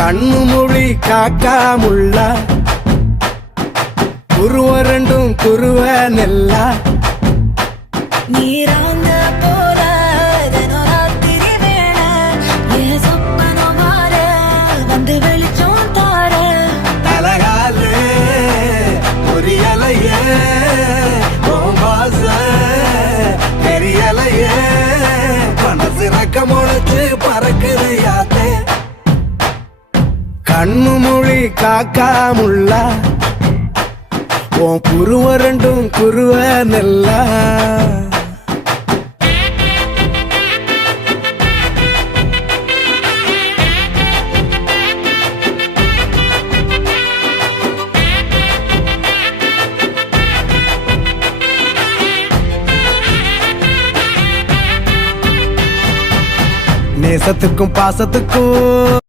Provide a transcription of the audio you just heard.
கண்ணு மொழி காக்காமுள்ள குருவ ரெண்டும் குருவ நெல்லா நீராங்க போல தினராத்திரி வேளை என் சொப்பனம் மாற வந்து வெளிச்சம் தார தலகாலே பொரியலையே ஓம்பாச பெரியலையே மனசு ரக்க முளைச்சு பறக்குது யாத்தே கண்ணு மொழி காக்காமுள்ள உன் குருவ ரெண்டும் குருவ நெல்லா நேசத்துக்கும் பாசத்துக்கும்